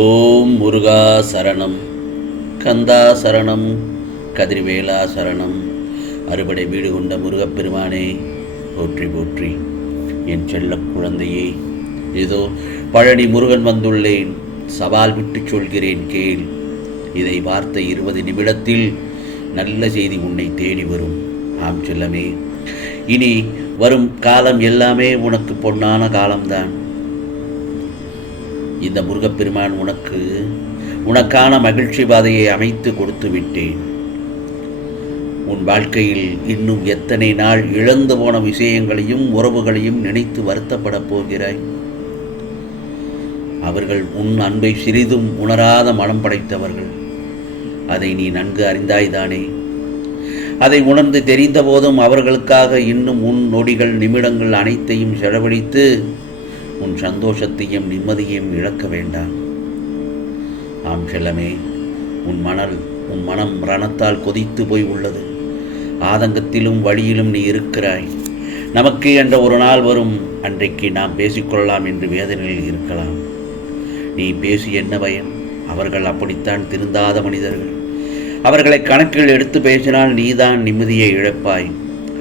ஓம் முருகா சரணம், கந்தா சரணம், கதிர்வேலா சரணம். அறுபடை வீடு கொண்ட முருகப்பெருமானே போற்றி போற்றி. என் செல்ல குழந்தையே, இதோ பழனி முருகன் வந்துள்ளேன். சவால் விட்டு சொல்கிறேன் கேள். இதை பார்த்த 20 நிமிடத்தில் நல்ல செய்தி உன்னை தேடி வரும். ஆம் செல்லமே, இனி வரும் காலம் எல்லாமே உனக்கு பொன்னான காலம்தான். இந்த முருகப்பெருமான் உனக்கான மகிழ்ச்சி பாதையை அமைத்து கொடுத்து விட்டேன். உன் வாழ்க்கையில் இன்னும் எத்தனை நாள் இழந்து போன விஷயங்களையும் உறவுகளையும் நினைத்து வருத்தப்பட போகிறாய். அவர்கள் உன் அன்பை சிறிதும் உணராத மனம் படைத்தவர்கள். அதை நீ நன்கு அறிந்தாய்தானே. அதை உணர்ந்து தெரிந்த போதும் அவர்களுக்காக இன்னும் உன் நொடிகள் நிமிடங்கள் அனைத்தையும் செலவழித்து உன் சந்தோஷத்தையும் நிம்மதியையும் இழக்க வேண்டாம். ஆம் செல்லமே, உன் மனம் ரணத்தால் கொதித்து போய் உள்ளது. ஆதங்கத்திலும் வழியிலும் நீ இருக்கிறாய். நமக்கு என்ற ஒரு நாள் வரும், அன்றைக்கு நாம் பேசிக்கொள்ளலாம் என்று வேதனையில் இருக்கலாம். நீ பேசி என்ன பயன்? அவர்கள் அப்படித்தான் திருந்தாத மனிதர்கள். அவர்களை கணக்கில் எடுத்து பேசினால் நீதான் நிம்மதியை இழப்பாய்.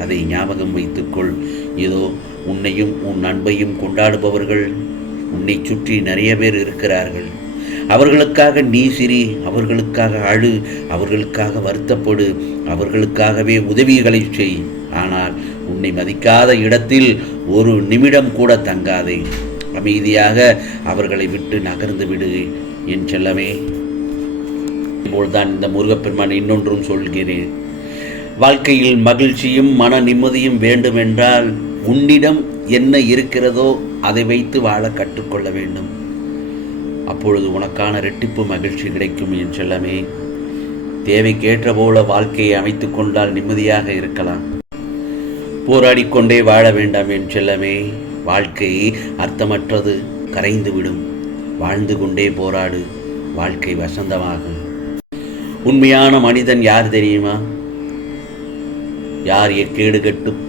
அதை ஞாபகம் வைத்துக்கொள். இதோ உன்னையும் உன் அன்பையும் கொண்டாடுபவர்கள் உன்னை சுற்றி நிறைய பேர் இருக்கிறார்கள். அவர்களுக்காக நீ சிரி, அவர்களுக்காக அழு, அவர்களுக்காக வருத்தப்படு, அவர்களுக்காகவே உதவிகளை செய். ஆனால் உன்னை மதிக்காத இடத்தில் ஒரு நிமிடம் கூட தங்காதே. அமைதியாக அவர்களை விட்டு நகர்ந்து விடு என் செல்லமே. இப்போல்தான் இந்த முருகப்பெருமான் இன்னொன்றும் சொல்கிறேன். வாழ்க்கையில் மகிழ்ச்சியும் மன நிம்மதியும் வேண்டுமென்றால் உன்னிடம் என்ன இருக்கிறதோ அதை வைத்து வாழ கற்றுக்கொள்ள வேண்டும். அப்பொழுது உனக்கான இரட்டிப்பு மகிழ்ச்சி கிடைக்கும் என் செல்லமே. தேவைக்கேற்ற போல வாழ்க்கையை அமைத்து கொண்டால் நிம்மதியாக இருக்கலாம். போராடிக்கொண்டே வாழ வேண்டாம் என் செல்லமே. வாழ்க்கை அர்த்தமற்றது, கரைந்துவிடும். வாழ்ந்து கொண்டே போராடு, வாழ்க்கை வசந்தமாகும். உண்மையான மனிதன் யார் தெரியுமா? யார் எக்கேடு கட்டும்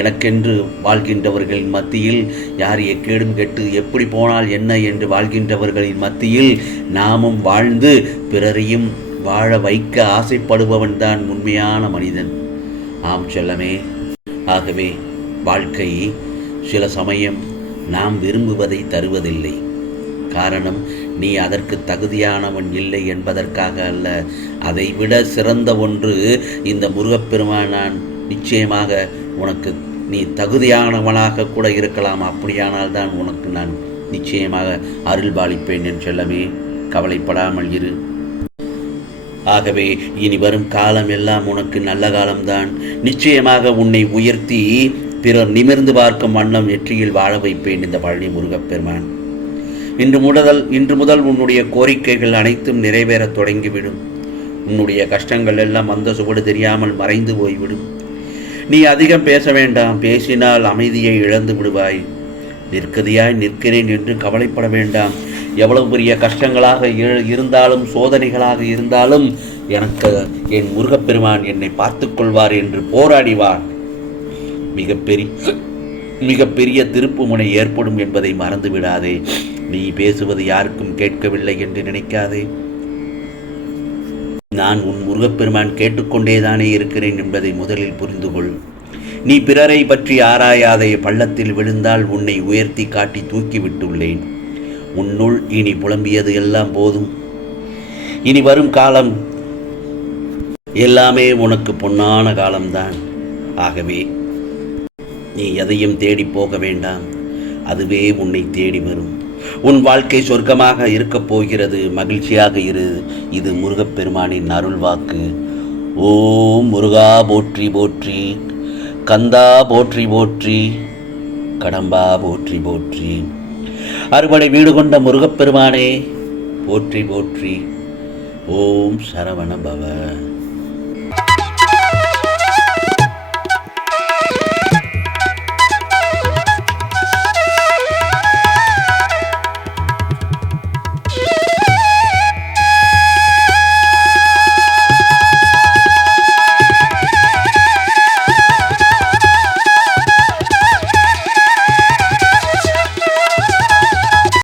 எனக்கென்று வாழ்கின்றவர்களின் மத்தியில், யார் எக்கேடும் கெட்டு எப்படி போனால் என்ன என்று வாழ்கின்றவர்களின் மத்தியில் நாமும் வாழ்ந்து பிறரையும் வாழ வைக்க ஆசைப்படுபவன்தான் உண்மையான மனிதன். ஆம் செல்லமே. ஆகவே வாழ்க்கை சில சமயம் நாம் விரும்புவதை தருவதில்லை. காரணம், நீ அதற்கு தகுதியானவன் இல்லை என்பதற்காக அல்ல. அதைவிட சிறந்த ஒன்று இந்த முருகப்பெருமான் நிச்சயமாக உனக்கு நீ தகுதியானவனாக கூட இருக்கலாம். அப்படியானால் தான் உனக்கு நான் நிச்சயமாக அருள் பாலிப்பேன் என் செல்லமே. கவலைப்படாமல் இரு. ஆகவே இனி வரும் காலம் எல்லாம் உனக்கு நல்ல காலம்தான். நிச்சயமாக உன்னை உயர்த்தி பிறர் நிமிர்ந்து பார்க்கும் வண்ணம் வெற்றியில் வாழ வைப்பேன் இந்த பழனி முருகப்பெருமான். இன்று முதல் உன்னுடைய கோரிக்கைகள் அனைத்தும் நிறைவேறத் தொடங்கிவிடும். உன்னுடைய கஷ்டங்கள் எல்லாம் அந்த சுவடு தெரியாமல் மறைந்து போய்விடும். நீ அதிகம் பேச வேண்டாம். பேசினால் அமைதியை இழந்து விடுவாய். நிற்கதியாய் நிற்கிறேன் என்று கவலைப்பட வேண்டாம். எவ்வளவு பெரிய கஷ்டங்களாக இருந்தாலும் சோதனைகளாக இருந்தாலும் எனக்கு என் முருகப்பெருமான் என்னை பார்த்து கொள்வார் என்று போராடிவார். மிகப்பெரிய திருப்பு முனை ஏற்படும் என்பதை மறந்து விடாதே. நீ பேசுவது யாருக்கும் கேட்கவில்லை என்று நினைக்காதே. நான் உன் முருகப்பெருமான் கேட்டுக்கொண்டேதானே இருக்கிறேன் என்பதை முதலில் புரிந்து கொள். நீ பிறரை பற்றி ஆராயாதே. பள்ளத்தில் விழுந்தால் உன்னை உயர்த்தி காட்டி தூக்கி விட்டுள்ளேன். உன்னுள் இனி புலம்பியது எல்லாம் போதும். இனி வரும் காலம் எல்லாமே உனக்கு பொன்னான காலம்தான். ஆகவே நீ எதையும் தேடி போக வேண்டாம். அதுவே உன்னை தேடி வரும். உன் வாழ்க்கை சொர்க்கமாக இருக்கப் போகிறது. மகிழ்ச்சியாக இரு. இது முருகப்பெருமானின் அருள் வாக்கு. ஓம் முருகா போற்றி போற்றி, கந்தா போற்றி போற்றி, கடம்பா போற்றி போற்றி. அறுபடை வீடு கொண்ட முருகப்பெருமானே போற்றி போற்றி. ஓம் சரவண பவ.